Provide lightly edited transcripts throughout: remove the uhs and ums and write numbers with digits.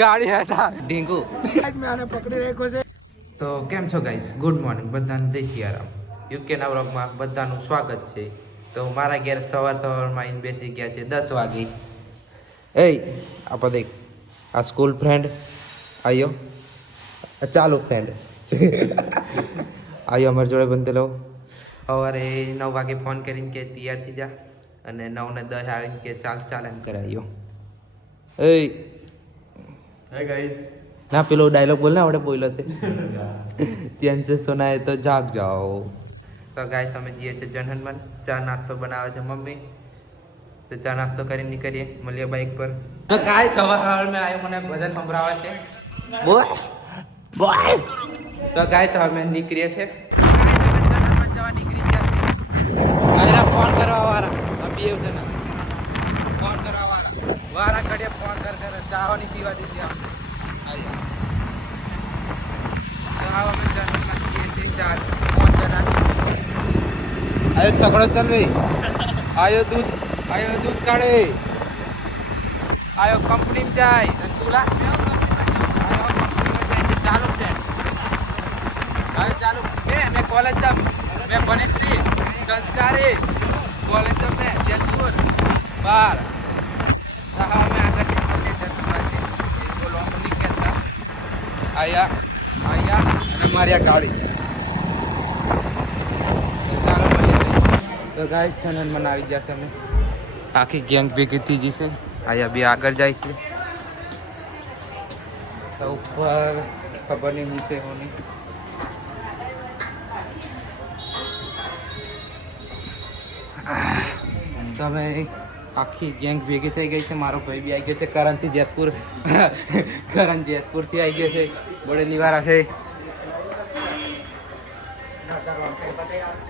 ગાડી હેઠા ઢીંગુ મેં આને પકડી રાખ્યો છે. તો કેમ છો ગાઈસ, ગુડ મોર્નિંગ બધાને, જય સિયારામ. યુકેના વ્લોગમાં બધાનું સ્વાગત છે. તો મારા ઘેર સવારમાં આવીને બેસી ગયા છે 10 વાગે. આપણે દેખ આ સ્કૂલ ફ્રેન્ડ આયો, ચાલુ ફ્રેન્ડ આયો અમારી જોડે બંધેલો. સવારે 9 વાગે ફોન કરીને કે તૈયાર થઈ જા, અને 9 ને 10 આવીને કે ચાલ એમ કરાયો. Hi guys. ના પેલો ડાયલોગ બોલ ને આપણે બોલ્યો તે ચેન से सुना है तो जाग जाओ. તો ગાઈસ અમે જઈએ છીએ જનહનમન. ચા નાસ્તો બનાવે છે મમ્મી, તો ચા નાસ્તો કરીને નીકળીએ, મળીએ બાઇક પર. તો ગાઈસ સવાર મેં આવ્યો, મને ભજન સંભળાવે છે બોલ બોલ. તો ગાઈસ અમે નીકળીએ છીએ, જનહનમન જવા નીકળી ગયા છે. આયરા ફોન કરવા વાળા બે જણા ફોન કરવા વાળા ઘડીએ ફોન કર ચાવાની પીવા દીધી આમ. आयो छकड़ो चल भाई, आयो दूध काढ़े, आयो कंपनी में जाए तुला चालू फ्रेंड, आयो चालू मैं कॉलेज जब मैं बनेश्री संस्कारी कॉलेज जब मैं जयपुर बार रहा मैं आगे चले जाते बोलो नहीं कहता आया हमारी गाड़ी. તો ગાઈસ જનહનમન આવી ગયા છે. અમે આખી ગેંગ ભેગી થઈ જશે. આયા બી આગળ જાય છે, તો ઉપર ખબર નહીં હું છે હોની. તમે આખી ગેંગ ભેગી થઈ ગઈ છે. મારો ભાઈ બી આવી ગયો છે કરણથી જેતપુર, કરણ જેતપુરથી આવી ગયો છે. બોડેલી વાળા છે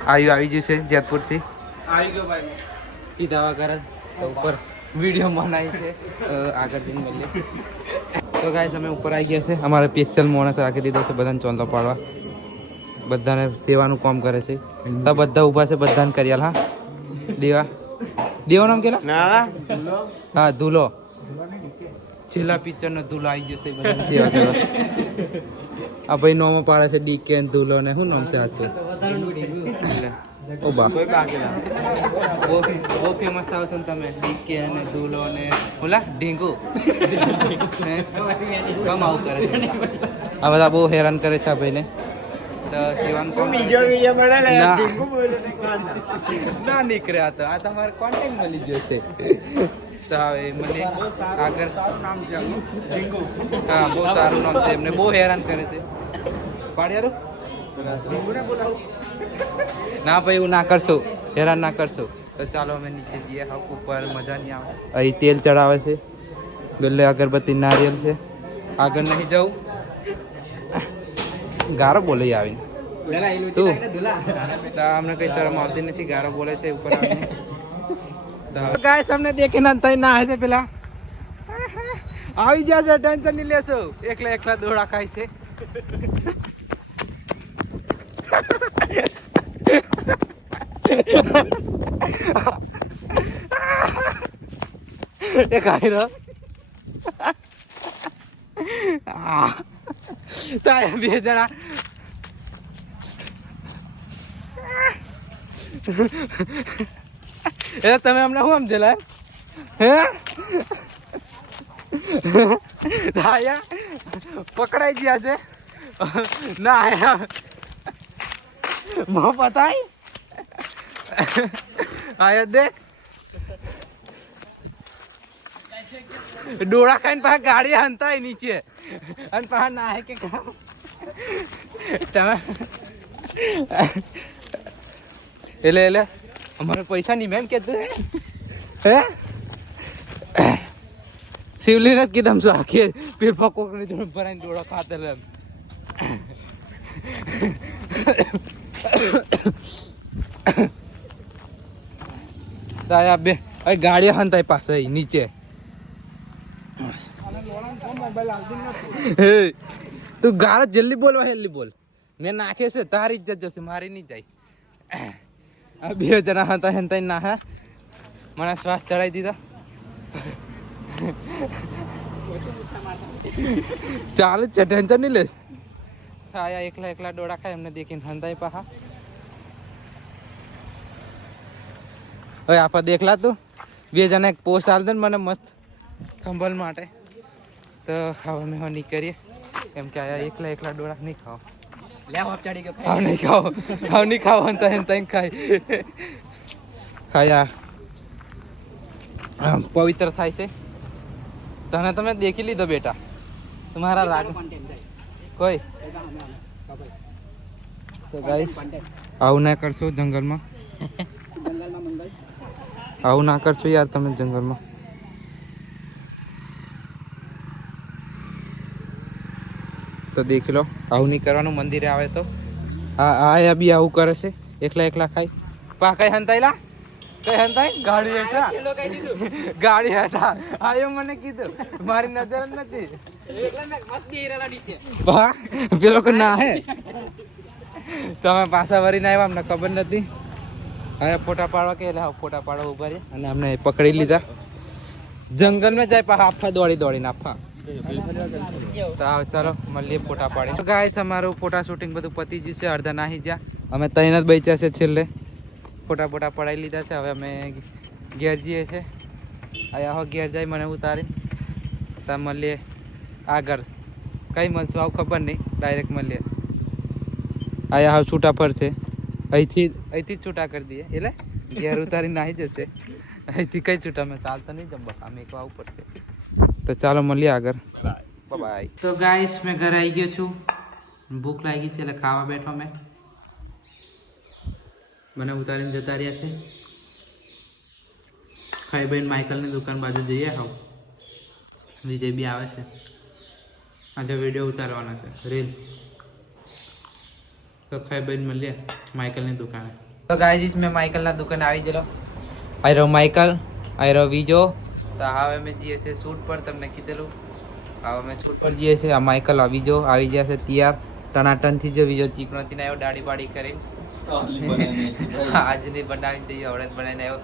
આવી ગયું છે જેતપુરથી, આવી ગયો ભાઈ. સીધા વગર ઉપર વિડીયો બનાવી છે, આગળથી મળીએ. તો ગાઈસ અમે ઉપર આવી ગયા છે. અમારે સ્પેશિયલ માણસ રાખી દીધો છે બધાને ચોંદો પાડવા, બધાને સેવાનું કામ કરે છે. તો બધા ઊભા છે, બધાને કર્યાલ. હા દેવા નામ કેલા હા ધૂલો, છેલ્લા પિક્ચરનો ધૂલો આવી જશે બધાને સેવા કરવા. આ ભાઈ નોમો પાડે છે ડીકે ધૂલો ને શું નામ છે આ છે ઓબા બહુ ફેમસ થાવ છો ને તમે, ડીકે અને ધૂલો ને ઓલા ઢીંગુ કમ આવું કરે છે. આ બધા બહુ હેરાન કરે છે આ ભાઈને. તો સેવાનું કોણ બીજો વિડિયો બનાવે ઢીંગુ બોલે ના નીકળ્યા, તો આ તમારે કોન્ટેક્ટ મળી જશે. તો હવે મળીએ આગળ. નામ છે ઢીંગુ. હા બહુ સારું નામ છે, એમને બહુ હેરાન કરે છે. પાડ્યારું ઢીંગુને બોલાવો. ના ભાઈ એવું ના કરશો, હેરાન ના કરશો. તો ચાલો અમે નીચે જઈએ. હા ઉપર મજા નહીં આવે. અહીં તેલ ચડાવે છે, ગલ્લે અગરબત્તી નારિયેલ છે. આગળ નહીં જવું, ગારો બોલે આવીને તું. તો અમને કઈ શરમ આવતી નથી, ગારો બોલે છે ઉપર આવીને. તો ગાઈસ અમને દેખીને તઈ ના આવે છે પેલા આવી ગયા છે. ટેન્શન નહીં લેશો, એકલા દોડા ખાય છે. એ ખાઈ રહ્યો બે જણા તમે હમણાં શું સમજેલા હે પકડાઈ ગયા છે ના પતાય આયા દેખ ડોળા ખાઈને પાછા ગાડી હાંતાય નીચે, અને પાછા ના કે કામ તમે એટલે અમારે પૈસા નહીં મેમ કહેતું હે શિવલી ને કીધું શું આખી પીરફા કોકની જોડે ભરાઈને ડોળા ખાતર એમ. બે ગાડી હાંતાય પાસે નીચે. તું ગારો જલ્દી બોલવા હેલ્લી બોલ, મેં નાખે છે તારી ઇજ્જત જશે, મારી નહીં જાય. આ બે જણા હતા હેનતા ના હે મને શ્વાસ ચડાવી દીધા. ચાલુ જ છે, ટેન્શન નહીં લેશ. આયા એકલા એકલા ડોળા ખાય એમને દેખીને હંતાઈ પાહા. હવે આપા દેખલા તું 2 જણા એક પોસ્ટ આલ દે ને મને મસ્ત થંભલ માટે. તો હવે અમે હો નીકળીએ કેમ કે આયા એકલા એકલા ડોળા નહીં ખાઓ. હાવ નહીં ખાઓ હંતા હંતા ખાય. ખાયા પવિત્ર થાય છે. તને તમે દેખી લીધો બેટા, તમારા રાગ કોઈ. તો ગાઈસ આવું ના કરશો જંગલમાં, આવું ના કરશો યાર તમે જંગલમાં. તો દેખી લો, આવું નહીં કરવાનું. મંદિરે આવે તો આ બી આવું કરે છે, એકલા એકલા ખાય. પા કઈ હંતાઈલા કઈ હંતાઈ ગાડી હેઠા, ગાડી હેઠા આયો મને કીધું, મારી નજર જ નથી. બા પેલો કો ના હે તમે પાછા વરીને આવ્યા, અમને ખબર નથી. હવે ફોટા પાડવા કે એટલે ફોટા પાડવા ઉભા રહ્યા અને અમને પકડી લીધા. જંગલ માં જાય પા આફા દોડી દોડીને આફા. તો ચાલો મળીએ ફોટા પાડે. તો ગાઈસ અમારું ફોટા શૂટિંગ બધું પતી જશે, અડધા નાહી ગયા. અમે તૈન જ બચ્યા છે છેલ્લે. ફોટા ફોટા પડાવી લીધા છે. હવે અમે ઘેર જઈએ છીએ. આયા હો ઘેર જાય મને ઉતારી. તો મળીએ આગળ, કઈ મળશું આવું ખબર નહીં, ડાયરેક્ટ મળીએ. આયા હવે છૂટા પડશે, અહીંથી જ છૂટા કરી દઈએ એટલે ઘેર ઉતારી નાહી જશે. અહીંથી કઈ છૂટા મેં ચાલતા નહીં જમ, આમ એક આવું પડશે. તો ચાલો મળીએ આગળ, બાય. તો ગાઈસ મેં ઘરે આવી ગયો છું, ભૂખ લાગી છે એટલે ખાવા બેઠો. મને ઉતારીને જતા રહ્યા છે. ખાઈ બેન માઇકલની દુકાન બાજુ જઈએ. હાવ વિજય બી આવે છે, આજે વિડીયો ઉતારવાના છે રીલ. તો ખાઈ બેન મળીએ માઇકલની દુકાને. તો ગાઈસ મેં માઇકલના દુકાને આવી ગયેલો. આયરો માઇકલ, આયરો વિજો. તો હવે અમે જઈએ છીએ શૂટ પર, તમને કીધેલું. હવે અમે શૂટ પર જઈએ છીએ. આ માઇકલ આ વિજો આવી ગયા છે તૈયાર ટનાટનથી. જો વિજો ચીકણોથી આવ્યો દાઢી બાડી કરીને. આજ નહીં બનાવી જઈએ, હવડે જ બનાવીને આવ્યો.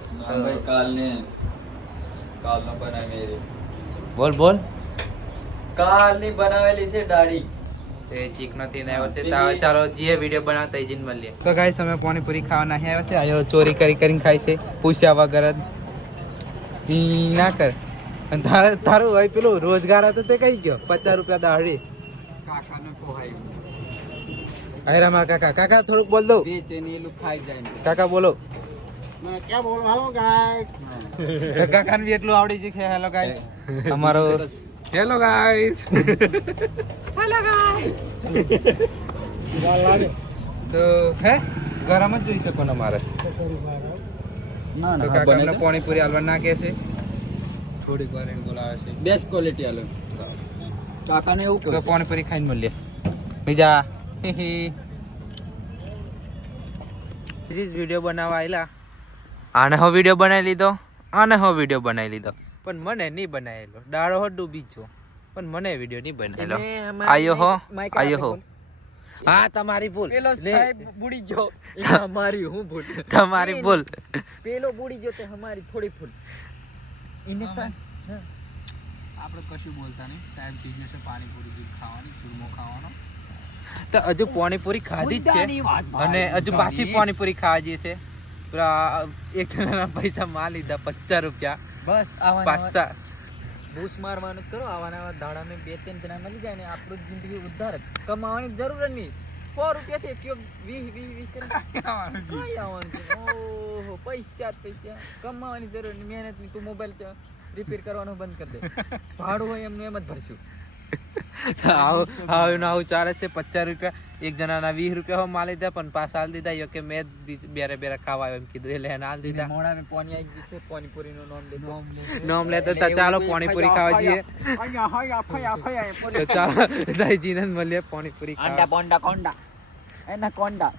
બોલ બોલ. કાલની બનાવેલી છે દાઢી, તે ચીકણોથી આવ્યો છે. તો હવે ચાલો જે વિડીયો બનાવતા એ જઈને મળીએ. તો ગાઈસ અમે પાણીપુરી ખાવા નહીં આવ્યા છે. આયો ચોરી કરીને ખાય છે પૂછ્યા વગર જ. ના કર. અને તારું ભાઈ પેલું રોજગાર હતો તે કઈ ગયો? 50 રૂપિયા દાઢી. કાકાને ખોહાય અરે મારા કાકા થોડુંક બોલ દો. કાકા બોલો. मैं क्या बोल रहा हूँ गाइस. કાકા ને એટલું આવડી છે. હેલો ગાઈસ, અમારો हेलो गाइस. Hello guys. તો હે ગરમ જ જોઈ શકો ને મારે. ના તો કાકા અમને પાણીપુરી હાલવા ના કે છે. થોડીક વાર એને બોલાવે છે. બેસ્ટ ક્વોલિટી આલો. કાકાને એવું તો પાણીપુરી ખાઈને મળીએ. બીજા વિડીયો બનાવવા આવેલા. આને હો વિડીયો બનાવી લીધો, આને હો વિડીયો બનાવી લીધો, પણ મને નહીં બનાવેલો. દાડો હો ડૂબી ગયો, પણ મને વિડીયો નહીં બનાવેલો. આયો હો. હા તમારી ભૂલ. પેલો સાહેબ બુડી ગયો, અમારી હું ભૂલ. તમારી ભૂલ. પેલો બુડી ગયો તે અમારી થોડી ભૂલ. એને આપણે કશું બોલતા નહીં. ટાઈમ થઈ ગયો છે પાણીપુરી ખાવાની, ચૂરમો ખાવાનો. તો હજુ પાણીપુરી ખાધી જ છે અને હજુ પાછી પાણીપુરી ખાવા જઈએ છે. એક જણાના પૈસા માં લીધા 50 રૂપિયા. બસ પાછા બૂસ મારવાનું કરો. આવાના દાડા મેં 2-3 જણા મળી જાય ને આપણું જિંદગી ઉદ્ધાર. કમાવાની જરૂર નહીં. 100 રૂપિયાથી કયો 20 આવવાનું છે. ઓહો પૈસા કમાવાની જરૂર નહીં. મહેનત નહીં. તું મોબાઈલ રિપેર કરવાનું બંધ કરી દે. ભાડું હોય એમનું એમ જ ભરશું. આવું ચાલે છે. 50 રૂપિયા એક જણાના 20 રૂપિયા હો માં લીધા, પણ પાછા હાલ દીધા. યો કે મેં બેરે બેરે ખાવા આવ્યો એમ કીધું એટલે એને હાલ દીધા. મોડા મેં પાણી આવી ગયું છે. પાણીપુરીનું નામ લેતો ચાલો પાણીપુરી ખાવા જઈએ. તો ચાલો દાઈજીને જ મળીએ પાણીપુરી ખાવા. પોંડા કોંડા એના કોંડા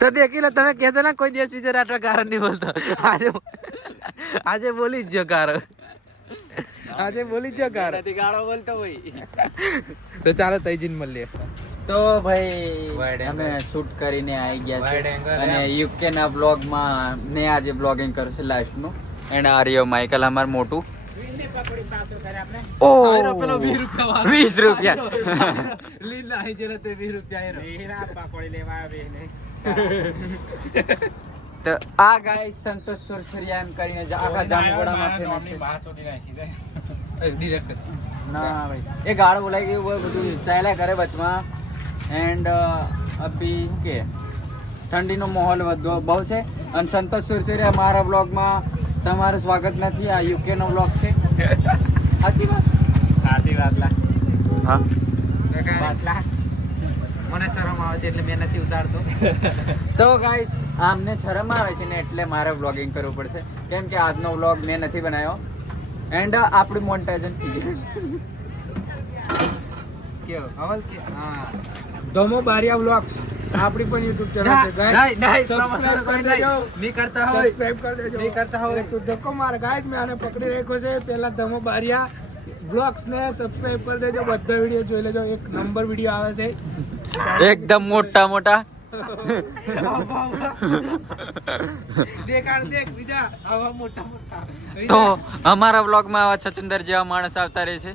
તો દેખી લો, તમે કહેતો ને કોઈ દિવસ વિચાર આટલા કારણ નહીં બોલતો. આજે બોલી જ જો ગારો. આજે બોલી જ જો ગારો. ગાળો બોલતો હોય. તો ચાલો તૈજીને મળીએ. તો ભાઈ Wide અમે angle. શૂટ કરીને આવી ગયા Wide છે angle અને એમ. યુકે ના બ્લોગ માં ને આજે બ્લોગિંગ કરશે લાસ્ટ નું એન્ડ આ રહ્યો માઇકલ અમાર મોટું ઓ આયરો પેલો 20 રૂપિયા વાળો. 20 રૂપિયા લીલા આઈ જેલા તે 20 રૂપિયા આયરો. તો આ ગાઈસ સંતોષ સુરસરિયા એમ કરીને આખા જામગોડામાં ફેમસ છે ડિરેક્ટ ના ભાઈ એ ગાળ બોલાઈ ગયું હોય બધું ચાલ્યા કરે વચમાં એન્ડ અભી શું કે ઠંડીનો માહોલ વધુ બહુ છે અને સંતોષ સુરસરિયા મારા બ્લોગમાં તમારું સ્વાગત નથી આ યુકે નો બ્લોગ છે સાચી વાત હા મને શરમ આવે છે એટલે મેં નથી ઉતારતો. તો ગાઈસ આમને શરમ આવે છે ને એટલે મારે વ્લોગિંગ કરવું પડશે કેમ કે આજનો વ્લોગ મેં નથી બનાવ્યો એન્ડ આપણું મોનેટાઇઝેશન થઈ ગયું કેવો અવાજ કે હા ધોમો બારિયા વ્લોગ્સ આપણી પણ YouTube ચેનલ છે ગાઈસ સબસ્ક્રાઇબ કરી દેજો નહીં કરતા હોય સબસ્ક્રાઇબ કરી દેજો નહીં કરતા હોય. તો ધક્કો માર ગાઈસ મેં આને પકડી રાખ્યો છે પેલા ધોમો બારિયા વ્લોગ્સ ને સબસ્ક્રાઇબ કરી દેજો બધા વિડિયો જોઈ લેજો એક નંબર વિડિયો આવે છે એકદમ મોટા મોટા દેખાડ દેખ બીજા આવા મોટા મોટા. તો અમારા વ્લોગમાં આવા છચુંદર જેવા માણસ આવતા રહે છે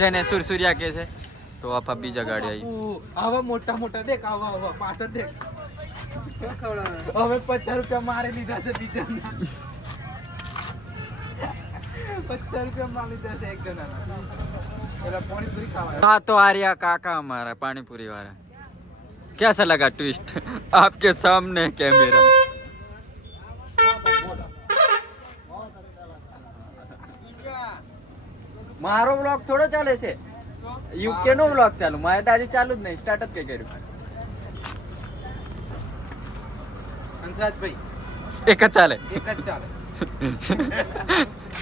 જેને સુરસુરિયા કહે છે તો આપા બીજા ગાડી આવી આવા મોટા મોટા દેખ આવા આવા પાછળ દેખ. હવે 50 રૂપિયા મારે લીધા છે બીજા 50 રૂપિયા મારી લીધા છે એક જણાના. પેલા પાણીપુરી ખાવા हाँ तो आर्या काका हमारा पानीपुरी वाला कैसा लगा ट्विस्ट आपके सामने कैमरा મારો બ્લોગ થોડો ચાલે છે યુકે નો બ્લોગ ચાલુ મારે તો આજે ચાલુ જ નહીં સ્ટાર્ટ જ કઈ કર્યું હંસરાજભાઈ એક જ ચાલે એક જ ચાલે.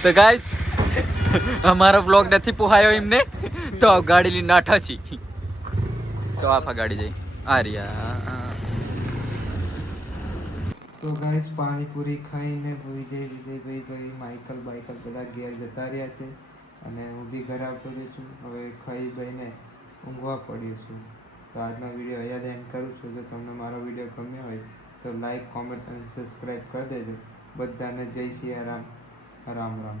તો ગાઈસ અમારો બ્લોગ નથી પોહાયો એમને તો ગાડી લઈને નાઠા છી તો આફા ગાડી જઈ આર્યા તો ગાઈસ પાણીપુરી ખાઈને વિજયભાઈ ભાઈ માઇકલ બાઇકલ બધા ઘેર જતા રહ્યા છે અને હું બી ઘરે આવતો રહ્યો છું. હવે ખાઈ બહીને ઊંઘવા પડ્યો છું. તો આજનો વિડીયો અહીંયા જ એન્ડ કરું છું. જો તમને મારો વિડીયો ગમ્યો હોય તો લાઈક કોમેન્ટ અને સબસ્ક્રાઈબ કરી દેજો. બધાને જય સિયા રામ રામ રામ.